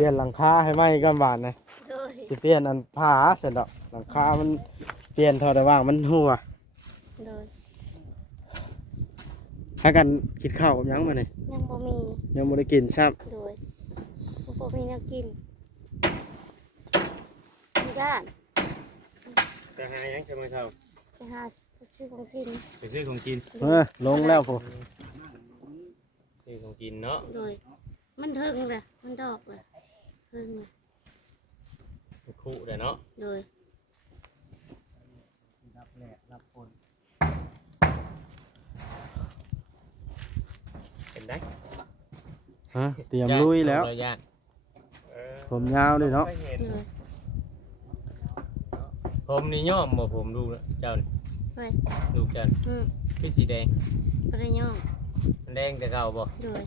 ลี่ยนหลังคาให้ไหมกันบานนะ โดย สิเปลี่ยนอันผาเสร็จดอกหลังคามันเปลี่ยนเท่าแต่ว่างมันหัว โดย ถ้ากันกินข้าวกับหยังมาเนี่ย ยังบ่มี ยังไม่ได้กินซ้ โดยบ่มีแนวกินญาติ ำแต่หายังจะมาเท่า จะหาซื้อของกิน ไปซื้อของกิน ำลงแล้วผม ซื้อของกินเนาะ โดยมันถึงเลยมันดอกเลยถึงเลย คู่เด้อเนาะ โดย รับแหละรับคน เห็นได้ เตรียมลุยแล้ว ย่าน ผมยาวเลยเนาะ เห็น โดย ผมนี่ย่อมบ่ผมดูแล้วเจ้านี่ ไป ดูเจ้านี่ อืม คือสีแดง ไปได้ย่อง มันแดงแต่เก่าบ่ โดย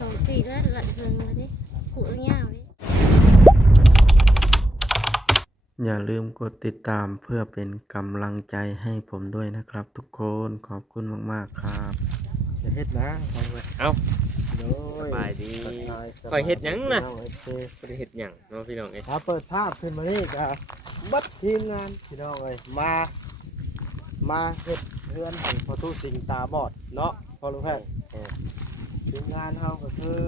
สองสี่แล้วหลังเพิงเลยดิขู่เงี้ยวดิ อย่าลืมกดติดตามเพื่อเป็นกำลังใจให้ผมด้วยนะครับ ทุกคนขอบคุณมากๆครับจะเฮ็ดนะ เอ้า โด สบายดี สบา ข่อยเฮ็ดหยังน่ะ โอเค บ่ได้เฮ็ดหยังเนาะพี่น้องเอ้ย ถ้าเปิดภาพขึ้นมานี่ก็บัดทีมงานพี่น้องเอ้ยมาเฮ็ดเพื่อนของพอทุสิงตาบอดเนาะพอรู้แพทย์ทีมงานเฮาก็คือ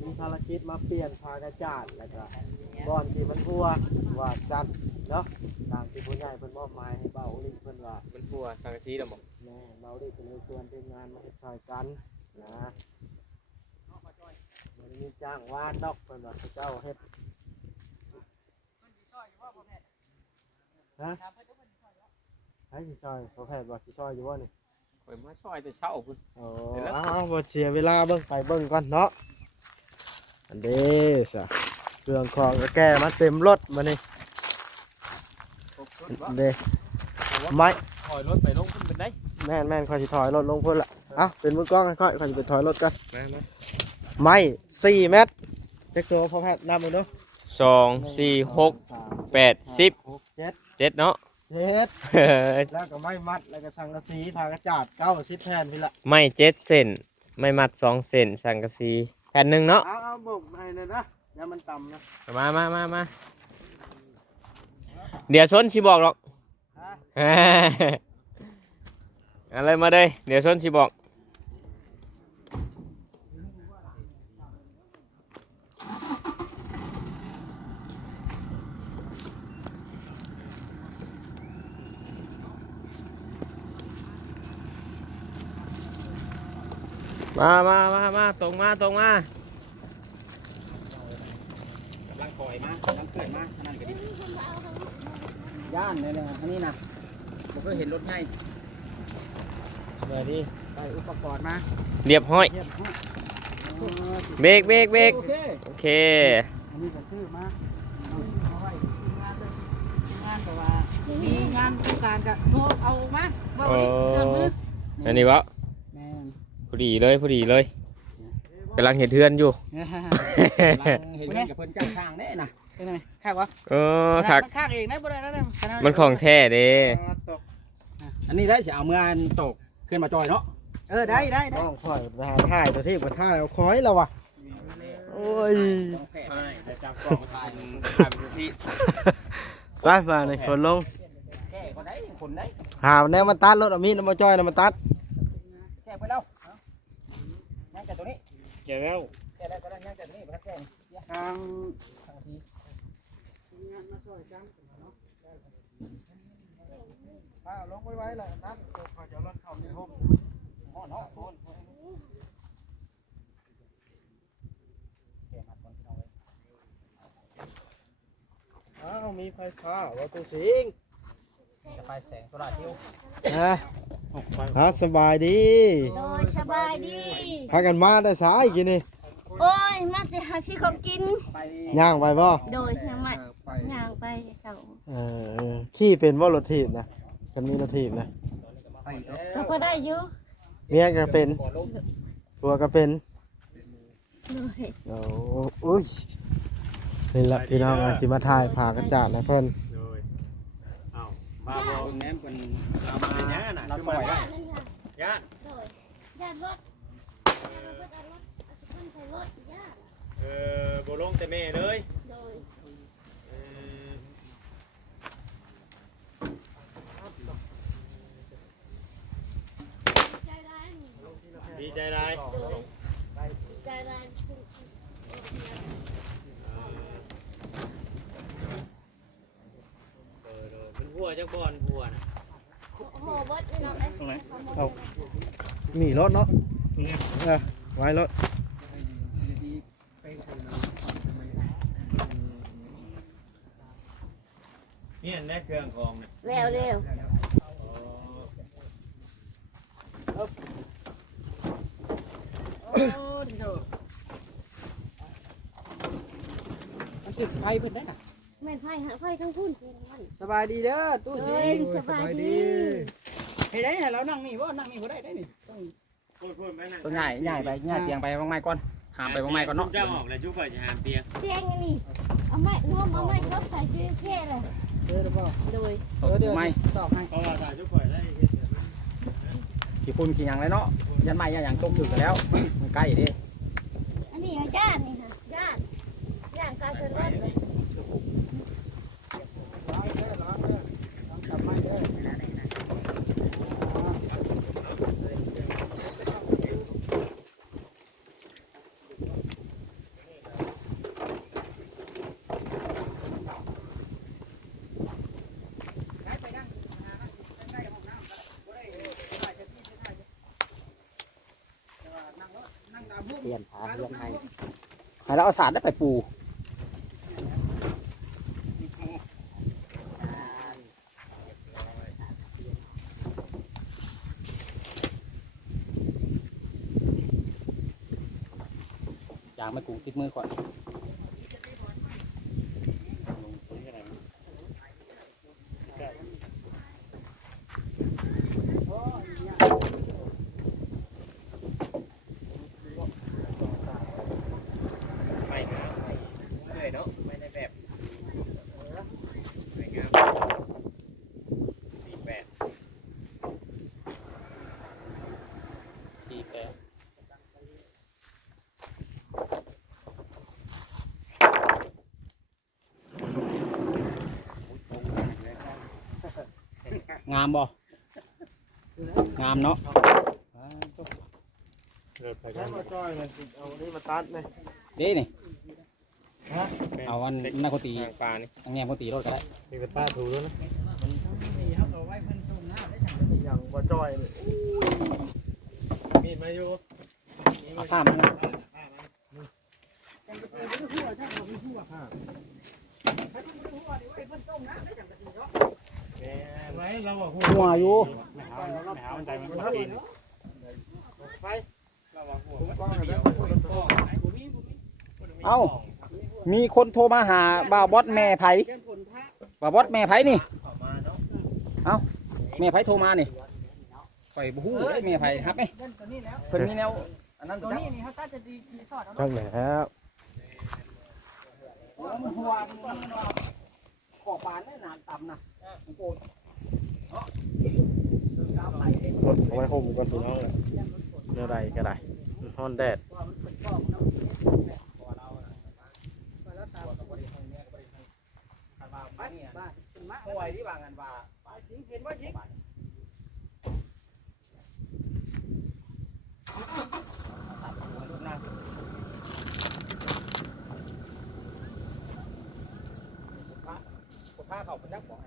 มีภารกิจมาเปลี่ยนพากระจาดแล้วก็บ่อนที่มันทั่วว่าจัดเนาะตามที่ผู้ใหญ่เพิ่นมอบหมายให้เบาลิเพิ่นว่า มันทั่วสังกะสีดอกบ่ แม่เบาลิเพิ่นเลยชวนทีมงานมาเฮ็ดช่วยกันนะบ่ได้มีจ้างวานดอกเพิ่นว่าเจ้าเฮ็ดฮะให้สิซอยเขาแพทย์ว่าสิซอยอยู่บ่นี่ ข่อยมาช่วยแต่เช้าพุ่น โอ้เอาบ่เสียเวลาเบิ่งไปเบิ่งก่อนเนาะอันเด้ซะเครื่องของก็แก้มาเต็มรถมานี่เด้ไม้ ถอยรถไปลงพุ่นเป็นได้ แม่นค่อยสิถอยรถลงพุ่นละเอ้าเป็นมือกล้องค่อยสิไปถอยรถกัน มา ไม้4เมตรจักตัวพอแพทย์นับมึงดู 2 4 6 8 10 7 7เนาะ แล้วก็ไม้มัดแล้วก็สังกะสีทากระจาด90แผ่นพี่ละ ไม่7เซนไม่มัด2เซนสังกะสีแผ่นหนึงเนาะ เอาบุกให้เลยนะอย่ามันต่ำนะ มาเดี๋ยวชนสิบอกหรอก อะไรมาเลยเดี๋ยวชนสิบอกมาตรงมาก ำลังปล่อยมากำลังเกิดมาขนาดนี้ก็ดีย่านเลยนะอันนี้นะผมก็เห็นรถไง เดี๋ยวดิ ไปอุปกรณ์มา เรียบห้อย เทียบให้ เบรก โอเค โอเค อันนี้ก็ซื้อมาเอาไว้ทีมงานเลยทีมงานแต่ว่ามีงานต้องการจะโทรเอามาว่าวันนี้เครื่องมือ อันนี้วะ แม่น พอดีเลยกำลังเห็นเทือนอยู่ เห็นเล่นกับเพิ่นจ้างช่างได้น่ะเป็นไงข้าววะ คัก มันข้างเองนะบ่ได้นะ มันของแท้เด้ อันนี้ได้สิเอาเมื่ออันตกขึ้นมาจอยเนาะได้ น้องข่อยไปหาถ่ายตัวที่มาถ่ายเอาคอยแล้ววะโอ้ย จะจับกล่องถ่ายเป็นที่ ไปมาเลยคนลง แก้ก็ได้คนได้ หาแนวมันตัดรถเอามีดมาจ้อยนะมันตัด แก้ไปแล้วย่างแก้ตัวนี้ เจ๋แล้ว แก้แล้วก็ได้ย่างแก้ตัวนี้ไปแก้ทางทีงานมาช่วยกันเนาะ ลงไว้เลยนะข่อยจะรถเข้าในห้อง อ๋อเนาะคนแก้หัดก่อนพี่น้องเลย อ้าวมีไฟฟ้าว่าตัวสิง จะไปแสงโซล่าร์เซลล์ สบายดี โดยสบายดี พากันมาได้สายกินนี่ โอ้ยมาแต่หาซื้อของกิน ไป ย่างไปบ่ โดยยังไม่ย่างไปเขา ขี่เป็นว่ารถถีบนะกันมีรถถีบนะ ไป ก็พอได้อยู่ เมียก็เป็นผัวก็เป็น โดย โอ้ยนี่ละพี่น้องสิมาถ่ายพากระจาดนะเพิ่น เอาไป มาบ่ แหนมเพิ่นเอา เป็ มาน หยังน่ะ เรา คือ ซอย มา ได้ นั่นค่ะ ญาติ โดยญาติรถญาติรถเอารถเอาขึ้นใส่รถญาติ บ่ลงแต่แม่เลย โดย ใจร้ายนี่ ดีใจได้ โดยใจร้ายคุณ เป็นหัวจักบอลหัวน่ะ โอ้โหเบิดนี่เนาะไอ้ ตรงไหน เอา มีรถเนาะไว้รถ เนี่ยได้เครื่องของน่ะ เร็วเร็ว มันติดไฟเพิ่นได้น่ะ แม่นไฟหาไฟทั้งพุ่นเพียงวัน สบายดีเด้อตู้สิ เฮ้ยสบายดี เฮ็ดได้ให้เรานั่งนี่บ่นั่งนี่บ่ได้ได้นี่ต้อง พูดไปนั่ง ต้องง่ายไปง่ายเตียงไปวางไม้ก่อนหามไปวางไม้ก่อนเนาะ เจ้าออกแล้วจุ๊บก่อนจะหามเตียง เตียงอันนี้เอาไม้รวมเอาไม้ครบใส่ชื่อแค่เลย เด้อบ่ โดย ตกไม้ ตอกให้ เพราะว่าสายจุ๊บก่อนได้เฮ็ดแบบนั้น ขี้ฝุ่นขี้หยังเลยเนาะยันไม้ยันหยังตกถึงกันแล้วมันใกล้ดิ อันนี้ญาตินี่ค่ะญาติการเกิดรถเลย ร้อยเด้อร้อยเด้อต้องจับไม้เด้อ เปลี่ยนพาเพื่อนให้ให้เราเอาสารได้ไปปูยางไม่กุ้งติดมือก่อน ไม่ครับไม่เลยเนาะไม่ได้แบบสวยงาม48 48งามบ่งามเนาะ ใช้มาจ้อยมันสิเอานี่มาตัดเลย เด้นี่ ฮะ เอาอันหน้าโคตี ทางปลานี่ อันแง่โคตีรถก็ได้ มีเป็นป้าถูแล้วนะ นี่ครับเอาไว้เพิ่นส่งน้าได้จัง อย่างมาจ้อยเลยมีดมาอยู่ เอาข้ามมันนะ จังก็สิรู้หัวถ้าบ่มีหัวถ้าบ่มีหัวนี่ไว้เพิ่นต้มน้าได้จังก็สิเนาะ ไว้เราบอก หัวอยู่ ไม่หามันใจมันบ่กินไปเราบอกหัวมัน บ่มีบ่มี เอ้ามีคนโทรมาหาบ่าวบอสแม่ไผ เดินผลพระ บ่าวบอสแม่ไผนี่ เข้ามาเนาะ แม่ไผโทรมานี่ข่อยบ่ฮู้เด้แม่ไผครับไหม เดินตัวนี้แล้ว เพิ่นมีแนวอันนั้น ตั ตัว ว นี้ นี้ นี่เขาก็จะดีสอดเอา ตั้งแล้ว มันหัวมันขอบปานได้นานต่ำนะโกนเนาะตามไหลเอง รถเอาไว้ห่มก่อนพี่น้องเลยเดี๋ยวใดก็ได้ฮอนแดด ว่ามันเป็นข้อมันเอาแล้วตามบ้านบ้านเป็นมะ ห่วยที่ว่างันว่า สิเห็นว่าจิก ลูกหน้าผ้าเขาเป็นนักบอก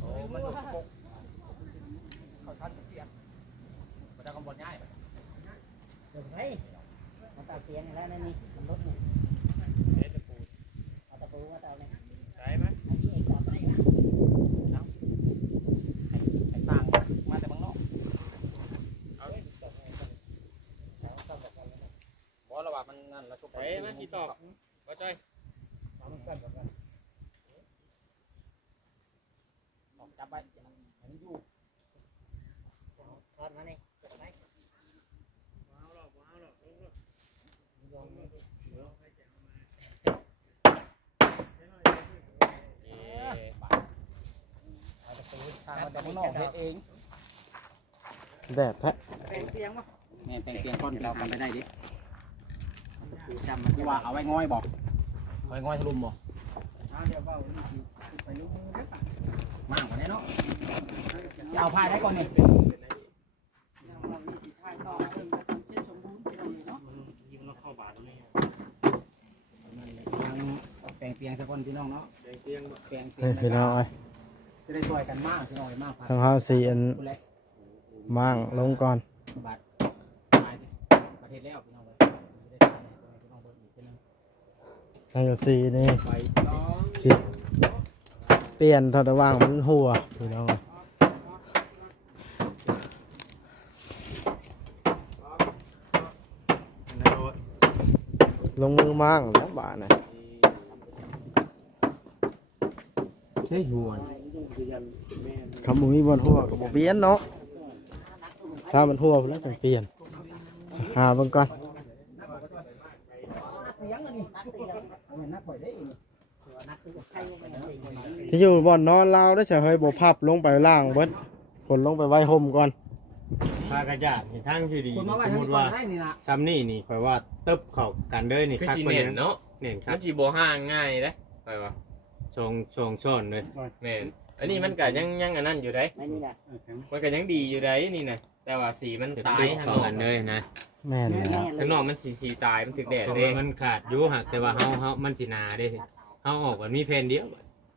โอ้มันถูกปกเขาทันเตียงมันจะกำบดง่าย เดี๋ยวไปมาตาเตียงแล้วนั่นนี่มันลดนี่เอาตะปูมาตาเลย ใช่ไหม ไอ้ที่ไอ้จอดได้ละ ไอ้สร้างมาแต่บางนอกบอกระหว่างมันนั่นแล้วก็ เฮ้ยมากี่ตอกว่าจ้อย จับไปอันนี้อยู่ ทอดมานี่กดไป ว้าวหรอกว้าวหรอก ลอง มันจะข้างนอกเฮ็ดเอง แดดแท้ แต่งเสียงบ่ แม่แต่งเตียงก้อนเราทำไปได้ดิจำมันว่าเอาไว้ง่อยบอกไว้ง่อยทะลุมบ่ เดี๋ยวเว้านี่สิไปลุงได้ปะ มากกว่านี้เนาะจะเอาผ้าได้ก่อนนี่ เดี๋ยวเว้านี่สิถ่ายต่อเพิ่นก็ทำเส้นสมบูรณ์พี่น้องเนาะ ยิ้มแล้วเข้าบาทตรงนี้ แต่งเตียงสักคนพี่น้องเนาะ แดงเตียง แต่งเตีย นี่ ง พี่น้องเอ้ย จะได้ช่วยกันมากพี่น้องมาก ทางเฮาสิอัน คุณเล็ก มั่งลงก่อน บาทตายประเทศแล้วพี่น้องเลยพี่น้องเบิร์ดอีกทีนึง ทางสีนี่ ไปสอง สิเปลี่ยนทอดว่างมันหัวพี่น้องลงมือมั่งแล้วบาดน่ะ ใช่หัว คำบ่มีบนหัวก็บ่เปลี่ยนเนาะถ้ามันหัวพุ่นแล้วจังเปลี่ยนหาเบิ่งก่อน เตียงอันนี้เอาไว้นักบ่อยได้อีก ที่อยู่บ่อนนอนลาวได้อเฉยเฮ้ยบ่พับลงไปล่างเบิดคนลงไปไว้ห่มก่อน พากระยาดในทางที่ดี คุณมาไว้ สม ทาง ม นี้ ติ ก่อ ว่าน ได้นี่นะ ซ้ำนี่นี่คอยว่าเติบเข้ากันเด้อนี่ คือ คัก สิ กว่า เน่นเนาะ เน่นครั มั บ นสิบ่ห่างง่ายเด้ไปว่า ชงช้อนเลย แม่นอันนี้มันก็ยังอันนั้นอยู่ได้ ไม่นี่แหละ มันก็ยังดีอยู่ได้นี่นะแต่ว่าสีมันตาย ติด ข้าง เข้าน อก กันเลยนะ แม่นแล้ว ข้างนอกมันสีตายมันถึกแดด เพราะ เด้ ว่ามันขาดอยู่หักแต่ว่าเฮามันสิหนาเด้เฮาออกมันมีแผ่นเดียว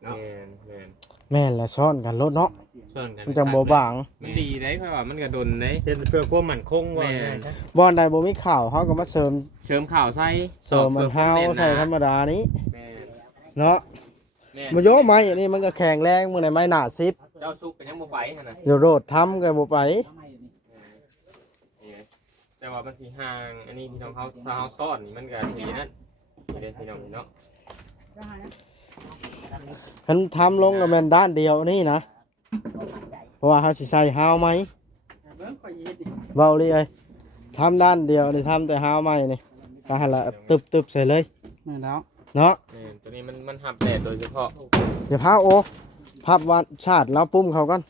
แม่นแม่น แม่นและซ้อนกันรถเนาะ ช้อนกัน มันจังบ่บาง มันดีได้เพราะว่ามันก็ดนได้ เฮ็ดเพื่อความมั่นคงว่า แม่ ง่ายๆนะ บ่อนใดบ่มีข่าวเฮาก็มาเสริม เสริมข่าวใส่ เสริมมันเฮาใส่ธรรมดานี้ แม่น เนาะ แม่น บ่โยไม้อันนี้มันก็แข็งแรงมื้อไหนไม้หนา10 เจ้าสุกก็ยังบ่ไปหั่นน่ะ เดี๋ยวโรดทำก็บ่ไป นี่แต่ว่ามันสิห่างอันนี้พี่น้องเขาถ้าเฮาซ่อนนี่มันก็สินั่นนี่เด้พี่น้องเนาะ คันทำลงก็แม่นด้านเดียวนี่นะเพราะว่าเฮาสิใส่ฮาวไหม เบิ่งข่อยเฮ็ดดิ เว้าเลยเอ้ยทำด้านเดียวนี่ทำแต่ฮาวไหมนี่ก็ให้ละตึบๆใส่เลย แม่นแล้ว เนาะ แม่นตัวนี้มันหับแดดโดยเฉพาะ อย่าพาโอพับวันชาติแล้วปุ้มเขากัน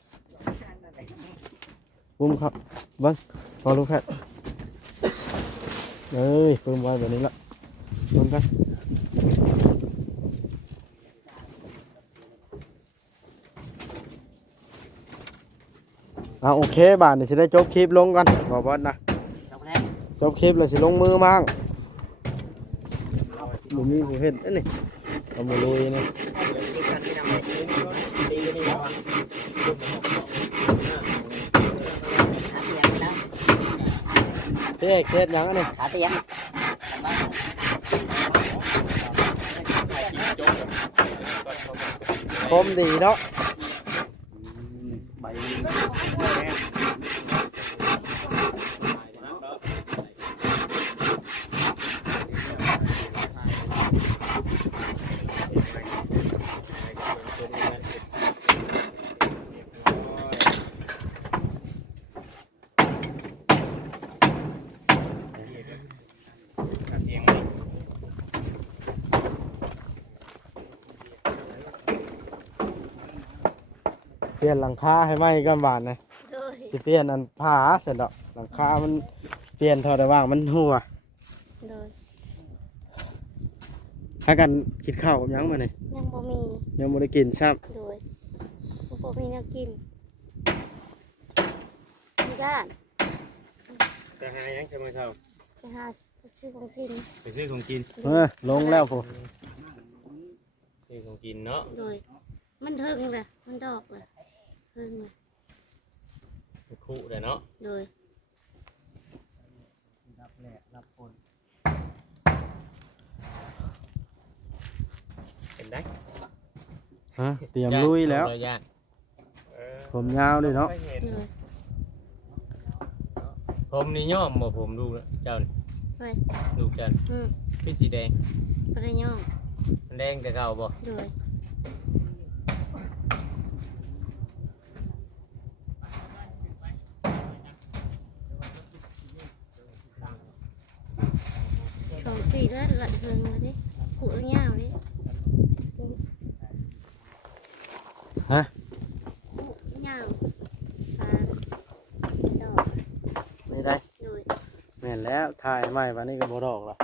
ปุ้มครับเบิ้งพอรู้แค่เอ้ยปุ้มไว้แบบนี้ละปุ้มกันโอเคบาทเดี๋ยวจะได้จบคลิปลงกันบอกบอสนะ จบแล้ว จบคลิปเลยสิลงมือมั่งบุมีผู้เห็นอันนี้เอามาลุยนี่เฮ้ยเคสยังอันนี้ ขาเตียง คมดีเนาะ เปลี่ยนหลังคาให้ไหมกันบาทนะ โดย สิเปลี่ยนอันผาเสร็จแล้วหลังคามันเปลี่ยนทอได้ว่างมันหัว โดย ถ้ากันกินข้าวกับหยังมาเนี่ย ยังบ่มี ยังไม่ได้กินซ้ โดยบ่มีแนวกินมีด้าน แต่หายังจะมาเท่า ไปหาซื้อของกิน ไปซื้อของกิน ำลงแล้วผม ซื้อของกินเนาะ โดยมันถึงเลยมันดอกเลยถึงเลย คู่เลยเนาะ โดย รับแหละรับคน เป็นได้ ฮะเตรียมลุยแล้ว ย่าน ผมยาวเลยเนาะ โดย ผมนี่ย่อมบ่ผมดูเจ้านี่ ไป ดูเจ้านี่ อืม คือสีแดง ไปได้ย่อง มันแดงแต่เก่าบ่ โดยของสีแล้วหลังเพิงมาดิกูเงี้ยวดิ ฮะ กูเงี้ยว แล้วถ่ายใหม่วันนี้ก็บ่ดอกหรอก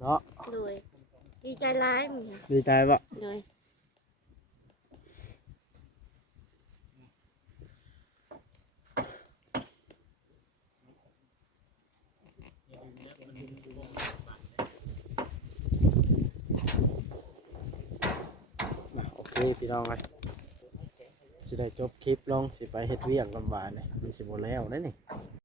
เนาะ เลยดีใจร้ายมึง ดีใจบ่ เลย โอเคพี่น้องเอ้ยสิได้จบคลิปลงสิไปเฮ็ดเวียกลำบากนี่มันสิบ่แล้วเด้นี่